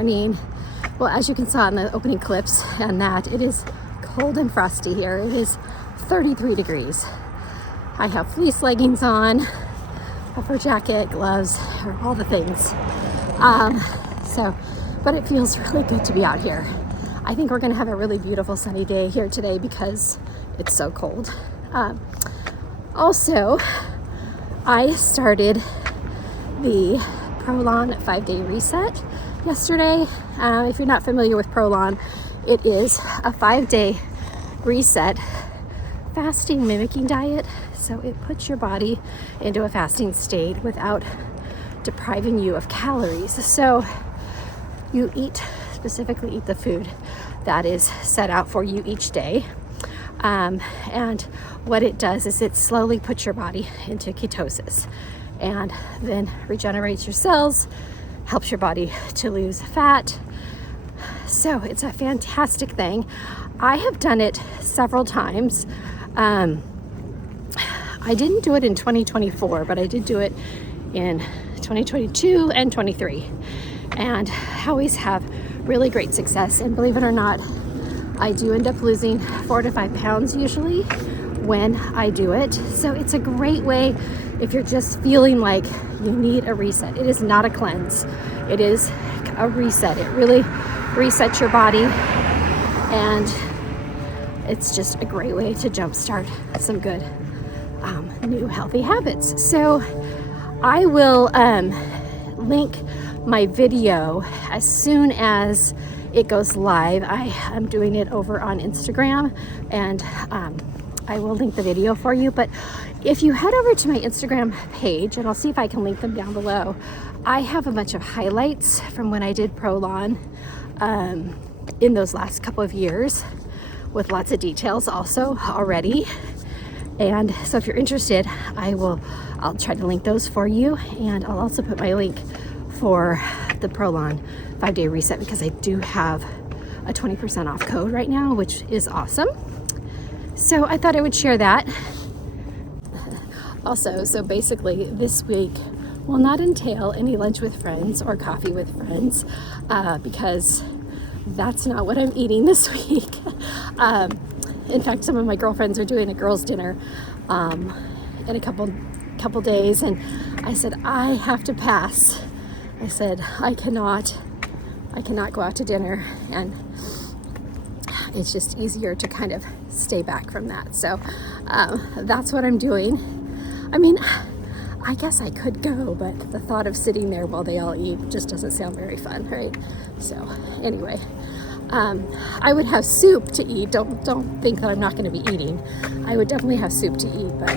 morning. Well, as you can saw in the opening clips and that, it is cold and frosty here. It is 33 degrees. I have fleece leggings on, a fur jacket, gloves, all the things. But it feels really good to be out here. I think we're gonna have a really beautiful sunny day here today because it's so cold. Also, I started the Prolon 5-day reset yesterday. If you're not familiar with Prolon, it is a 5-day reset fasting mimicking diet. So it puts your body into a fasting state without depriving you of calories. So you specifically eat the food that is set out for you each day. And what it does is it slowly puts your body into ketosis and then regenerates your cells, helps your body to lose fat. So it's a fantastic thing. I have done it several times. I didn't do it in 2024, but I did do it in 2022 and 23. And I always have really great success. And believe it or not, I do end up losing 4 to 5 pounds usually when I do it. So it's a great way if you're just feeling like you need a reset. It is not a cleanse. It is a reset. It really resets your body, and it's just a great way to jumpstart some good new healthy habits. So I will link my video as soon as it goes live. I am doing it over on Instagram, and I will link the video for you. But if you head over to my Instagram page, and I'll see if I can link them down below, I have a bunch of highlights from when I did Prolon in those last couple of years with lots of details also already. And so if you're interested, I'll try to link those for you, and I'll also put my link for the Prolon 5-day reset because I do have a 20% off code right now, which is awesome. So I thought I would share that. Also, so basically this week will not entail any lunch with friends or coffee with friends because that's not what I'm eating this week. In fact, some of my girlfriends are doing a girls' dinner in a couple days, and I said, I have to pass. I said, I cannot go out to dinner, and it's just easier to kind of stay back from that. So that's what I'm doing. I mean, I guess I could go, but the thought of sitting there while they all eat just doesn't sound very fun, right? So anyway, I would have soup to eat. Don't think that I'm not going to be eating. I would definitely have soup to eat, but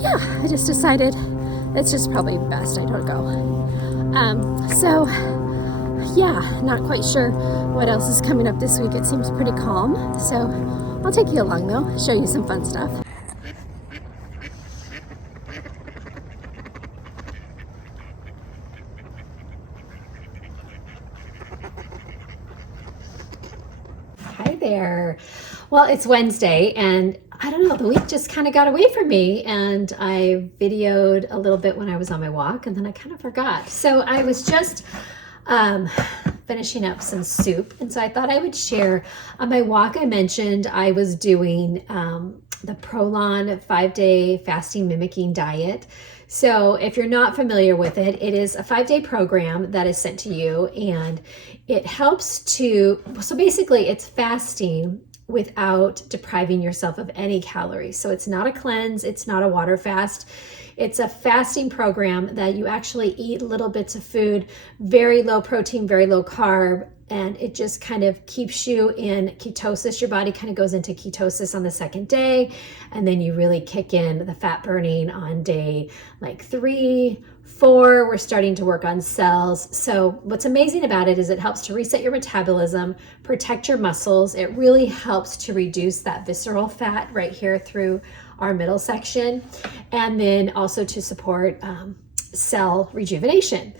yeah, I just decided it's just probably best I don't go. So yeah, not quite sure what else is coming up this week. It seems pretty calm. So I'll take you along though, show you some fun stuff. Hi there. Well, it's Wednesday, and I don't know, the week just kind of got away from me, and I videoed a little bit when I was on my walk, and then I kind of forgot. So I was just finishing up some soup, and so I thought I would share. On my walk, I mentioned I was doing the Prolon 5-day fasting mimicking diet. So if you're not familiar with it, it is a 5-day program that is sent to you, and it helps to, so basically it's fasting without depriving yourself of any calories. So it's not a cleanse, it's not a water fast. It's a fasting program that you actually eat little bits of food, very low protein, very low carb, and it just kind of keeps you in ketosis. Your body kind of goes into ketosis on the second day, and then you really kick in the fat burning on day like 3, 4. We're starting to work on cells. So what's amazing about it is it helps to reset your metabolism, protect your muscles. It really helps to reduce that visceral fat right here through our middle section, and then also to support cell rejuvenation.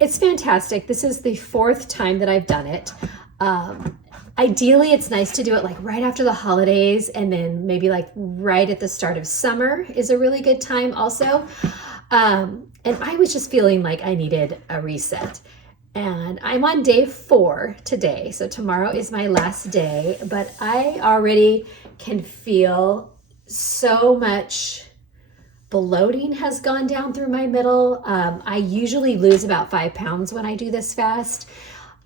It's fantastic. This is the 4th time that I've done it. Ideally, it's nice to do it like right after the holidays, and then maybe like right at the start of summer is a really good time also. And I was just feeling like I needed a reset. And I'm on day 4 today. So tomorrow is my last day, but I already can feel so much bloating has gone down through my middle. I usually lose about 5 pounds when I do this fast.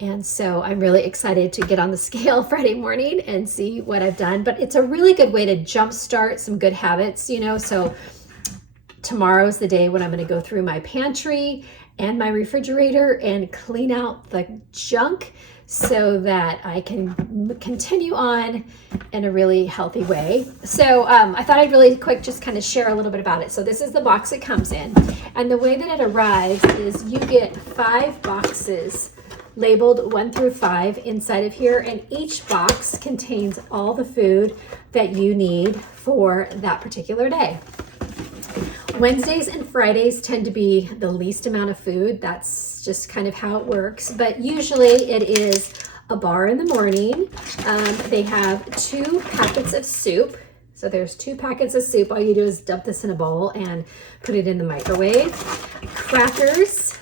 And so I'm really excited to get on the scale Friday morning and see what I've done. But it's a really good way to jumpstart some good habits, you know. So tomorrow's the day when I'm going to go through my pantry and my refrigerator and clean out the junk so that I can continue on in a really healthy way. So I thought I'd really quick just kind of share a little bit about it. So this is the box it comes in. And the way that it arrives is you get 5 boxes labeled 1 through 5 inside of here. And each box contains all the food that you need for that particular day. Wednesdays and Fridays tend to be the least amount of food. That's just kind of how it works. But usually it is a bar in the morning. They have 2 packets of soup. So there's 2 packets of soup. All you do is dump this in a bowl and put it in the microwave. Crackers.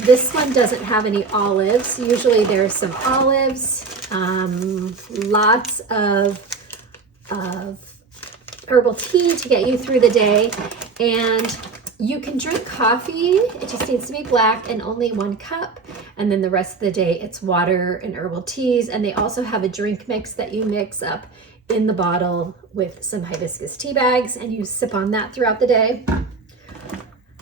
This one doesn't have any olives. Usually there's some olives, lots of herbal tea to get you through the day, and you can drink coffee. It just needs to be black and only 1 cup, and then the rest of the day it's water and herbal teas. And they also have a drink mix that you mix up in the bottle with some hibiscus tea bags, and you sip on that throughout the day.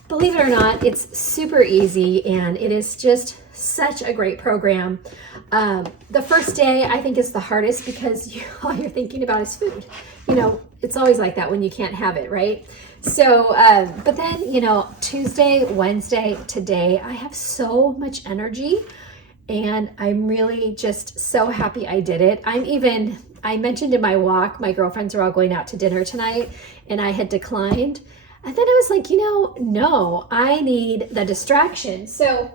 Believe it or not, it's super easy, and it is just such a great program. The first day I think is the hardest because all you're thinking about is food. You know, it's always like that when you can't have it, right? So, but then, you know, Tuesday, Wednesday, today, I have so much energy, and I'm really just so happy I did it. I mentioned in my walk, my girlfriends are all going out to dinner tonight, and I had declined. And then I was like, you know, no, I need the distraction. So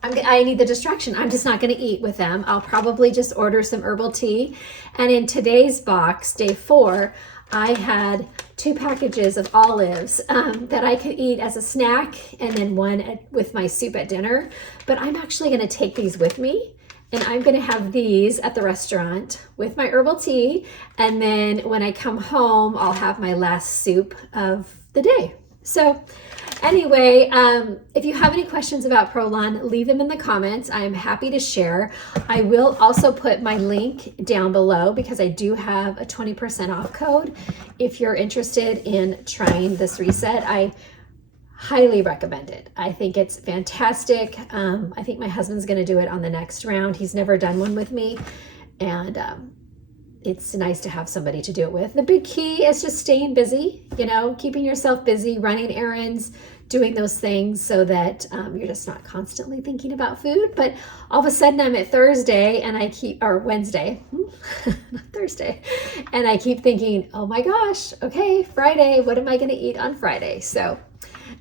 I need the distraction. I'm just not going to eat with them. I'll probably just order some herbal tea. And in today's box, day 4, I had 2 packages of olives that I could eat as a snack, and then 1 with my soup at dinner. But I'm actually going to take these with me, and I'm going to have these at the restaurant with my herbal tea. And then when I come home, I'll have my last soup of the day. So anyway, if you have any questions about Prolon, leave them in the comments. I'm happy to share. I will also put my link down below because I do have a 20% off code. If you're interested in trying this reset, I highly recommend it. I think it's fantastic. I think my husband's going to do it on the next round. He's never done one with me, and it's nice to have somebody to do it with. The big key is just staying busy, you know, keeping yourself busy, running errands, doing those things so that you're just not constantly thinking about food. But all of a sudden I'm at Thursday and Wednesday, not Thursday, and I keep thinking, oh my gosh, okay, Friday, what am I going to eat on Friday? So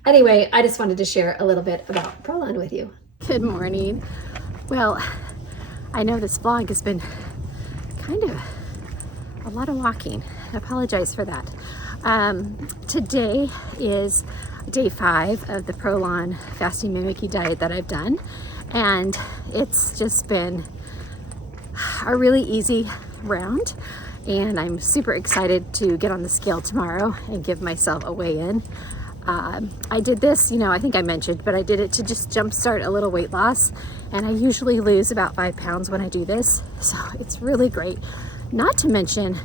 anyway, I just wanted to share a little bit about Prolon with you. Good morning. Well, I know this vlog has been kind of a lot of walking. I apologize for that. Today is day 5 of the Prolon fasting mimicking diet that I've done, and it's just been a really easy round, and I'm super excited to get on the scale tomorrow and give myself a weigh-in. I did this, you know, I think I mentioned, but I did it to just jumpstart a little weight loss, and I usually lose about 5 pounds when I do this, so it's really great. Not to mention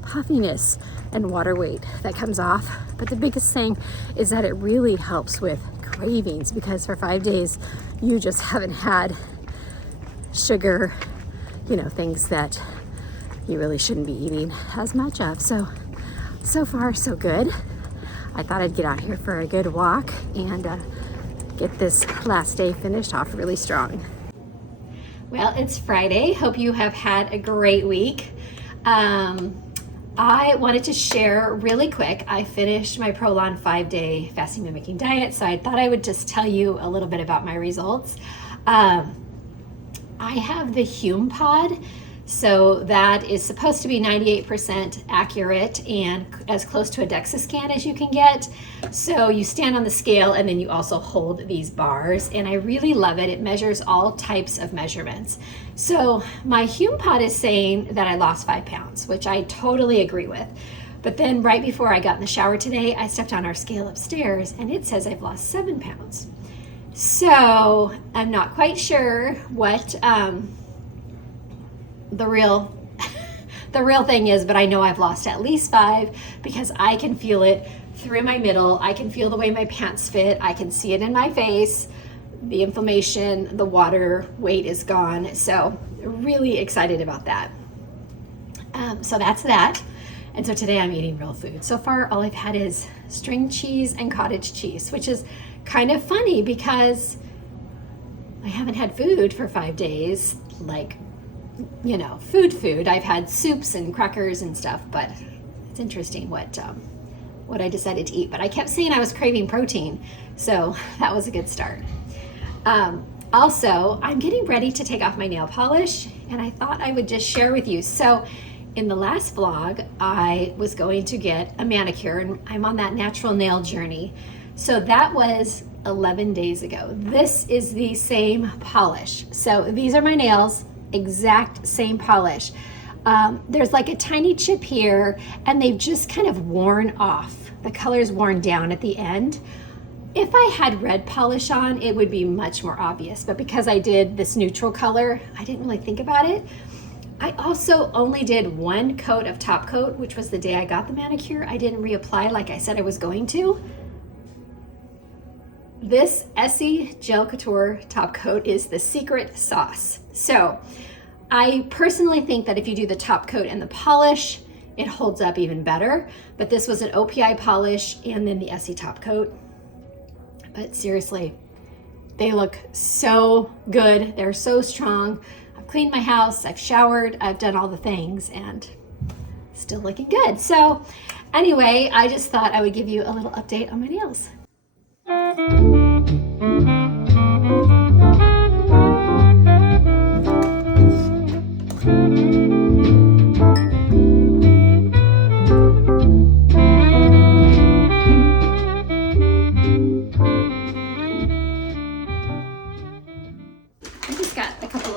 puffiness and water weight that comes off. But the biggest thing is that it really helps with cravings, because for 5 days you just haven't had sugar, you know, things that you really shouldn't be eating as much of. So far so good. I thought I'd get out here for a good walk and get this last day finished off really strong. Well, it's Friday. Hope you have had a great week. I wanted to share really quick. I finished my Prolon 5-day fasting mimicking diet, so I thought I would just tell you a little bit about my results. I have the Hume Pod, So that is supposed to be 98% accurate and as close to a DEXA scan as you can get. So you stand on the scale and then you also hold these bars, and I really love it. It measures all types of measurements. So my HumePod is saying that I lost 5 pounds, which I totally agree with. But then right before I got in the shower today, I stepped on our scale upstairs and it says I've lost 7 pounds. So I'm not quite sure what the real thing is, but I know I've lost at least 5 because I can feel it through my middle. I can feel the way my pants fit. I can see it in my face. The inflammation, the water weight is gone. So really excited about that. So that's that. And so today I'm eating real food. So far, all I've had is string cheese and cottage cheese, which is kind of funny because I haven't had food for 5 days, like, you know, food. I've had soups and crackers and stuff, but it's interesting what I decided to eat. But I kept saying I was craving protein, so that was a good start. Also, I'm getting ready to take off my nail polish, and I thought I would just share with you. So in the last vlog, I was going to get a manicure, and I'm on that natural nail journey. So that was 11 days ago. This is the same polish. So these are my nails, exact same polish. There's like a tiny chip here, and they've just kind of worn off. The color's worn down at the end. If I had red polish on, it would be much more obvious, but because I did this neutral color, I didn't really think about it. I also only did 1 coat of top coat, which was the day I got the manicure. I didn't reapply like I said I was going to. This Essie Gel Couture top coat is the secret sauce. So I personally think that if you do the top coat and the polish, it holds up even better. But this was an OPI polish and then the Essie top coat. But seriously, they look so good. They're so strong. I've cleaned my house, I've showered, I've done all the things, and still looking good. So anyway, I just thought I would give you a little update on my nails.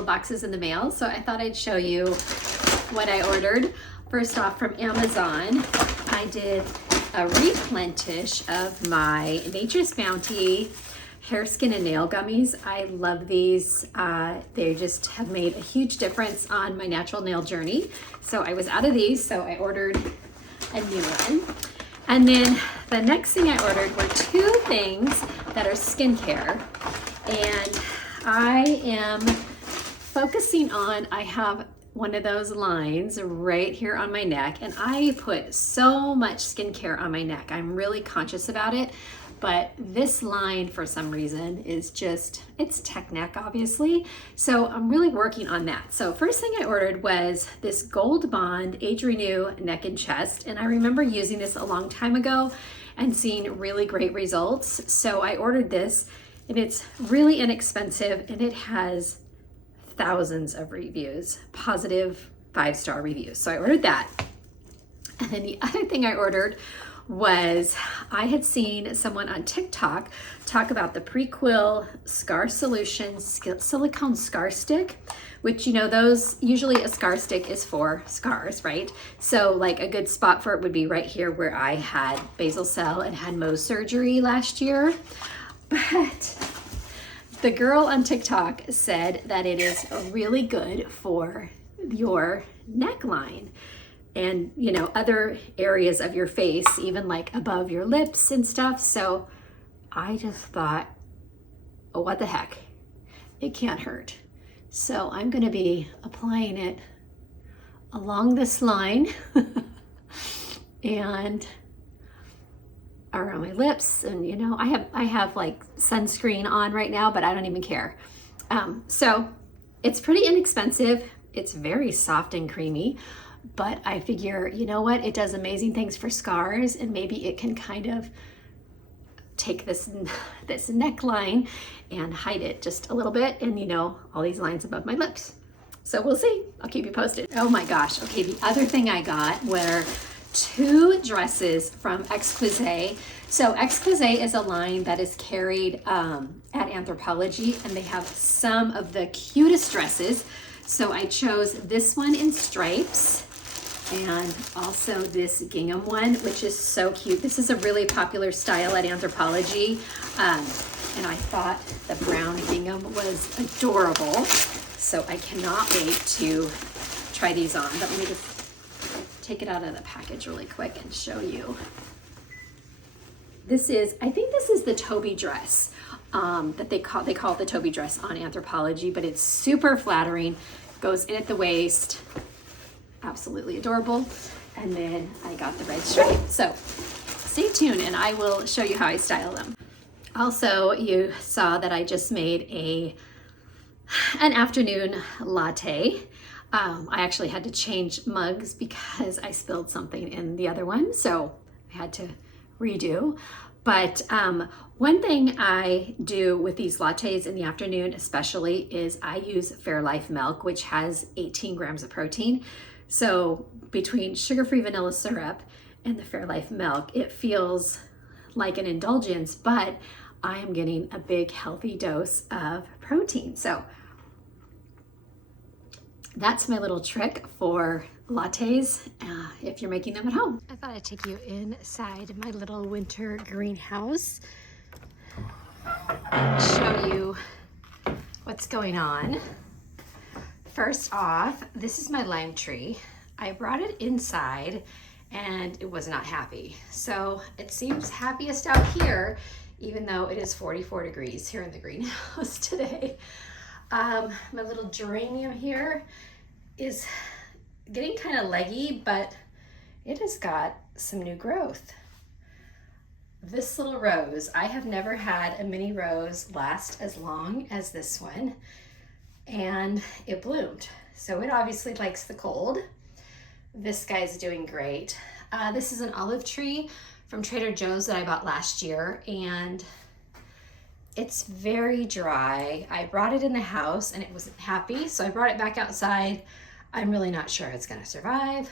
Boxes in the mail, so I thought I'd show you what I ordered. First off, from Amazon, I did a replenish of my Nature's Bounty hair, skin, and nail gummies. I love these. They just have made a huge difference on my natural nail journey. So I was out of these, so I ordered a new one. And then the next thing I ordered were 2 things that are skincare, and I am focusing on, I have one of those lines right here on my neck, and I put so much skincare on my neck. I'm really conscious about it, but this line for some reason is just, it's tech neck obviously. So I'm really working on that. So first thing I ordered was this Gold Bond Age Renew Neck and Chest. And I remember using this a long time ago and seeing really great results. So I ordered this, and it's really inexpensive, and it has thousands of reviews, positive 5-star reviews. So I ordered that. And then the other thing I ordered was, I had seen someone on TikTok talk about the Prequil Scar Solution Silicone Scar Stick, which, you know, those, usually a scar stick is for scars, right? So like a good spot for it would be right here where I had basal cell and had Mohs surgery last year. But the girl on TikTok said that it is really good for your neckline and, you know, other areas of your face, even like above your lips and stuff. So I just thought, oh, what the heck? It can't hurt. So I'm going to be applying it along this line and around my lips, and you know, I have like sunscreen on right now, but I don't even care. So it's pretty inexpensive. It's very soft and creamy, but I figure, you know what, it does amazing things for scars, and maybe it can kind of take this neckline and hide it just a little bit, and you know, all these lines above my lips. So we'll see. I'll keep you posted. Oh my gosh. Okay, the other thing I got were 2 dresses from Exquisite. So Exquisite is a line that is carried at Anthropologie, and they have some of the cutest dresses. So I chose this one in stripes and also this gingham one, which is so cute. This is a really popular style at Anthropologie. And I thought the brown gingham was adorable. So I cannot wait to try these on. But let me just take it out of the package really quick and show you. This is, I think this is the Toby dress that they call it the Toby dress on Anthropologie, but it's super flattering, goes in at the waist, absolutely adorable. And then I got the red stripe. So stay tuned and I will show you how I style them. Also, you saw that I just made an afternoon latte. I actually had to change mugs because I spilled something in the other one, so I had to redo. But one thing I do with these lattes in the afternoon especially is I use Fairlife milk, which has 18 grams of protein. So between sugar-free vanilla syrup and the Fairlife milk, it feels like an indulgence, but I am getting a big healthy dose of protein. So that's my little trick for lattes if you're making them at home. I thought I'd take you inside my little winter greenhouse and show you what's going on. First off, this is my lime tree. I brought it inside and it was not happy. So it seems happiest out here, even though it is 44 degrees here in the greenhouse today. My little geranium here is getting kind of leggy, but it has got some new growth. This little rose, I have never had a mini rose last as long as this one, and it bloomed. So it obviously likes the cold. This guy's doing great. This is an olive tree from Trader Joe's that I bought last year, and it's very dry. I brought it in the house and it wasn't happy, so I brought it back outside. I'm really not sure it's gonna survive.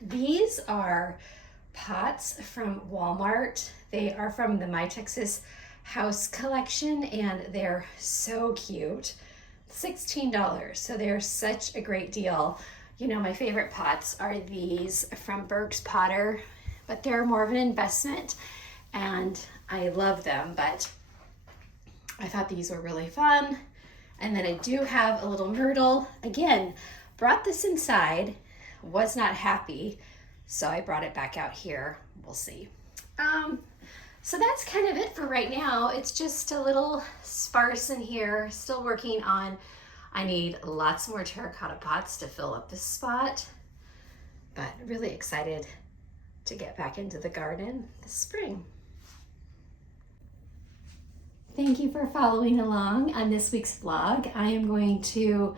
These are pots from Walmart. They are from the My Texas House collection and they're so cute. $16, so they're such a great deal. You know, my favorite pots are these from Berg's Potter, but they're more of an investment and I love them, but I thought these were really fun. And then I do have a little myrtle. Again, brought this inside, was not happy, so I brought it back out here. We'll see. So that's kind of it for right now. It's just a little sparse in here, still working on, I need lots more terracotta pots to fill up this spot, but really excited to get back into the garden this spring. Thank you for following along on this week's vlog. I am going to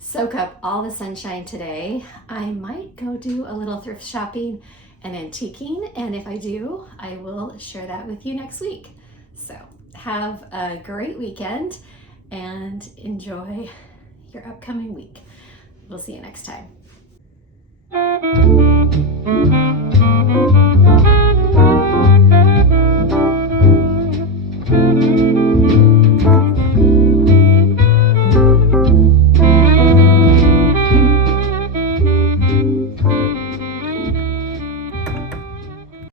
soak up all the sunshine today. I might go do a little thrift shopping and antiquing, and if I do, I will share that with you next week. So have a great weekend and enjoy your upcoming week. We'll see you next time.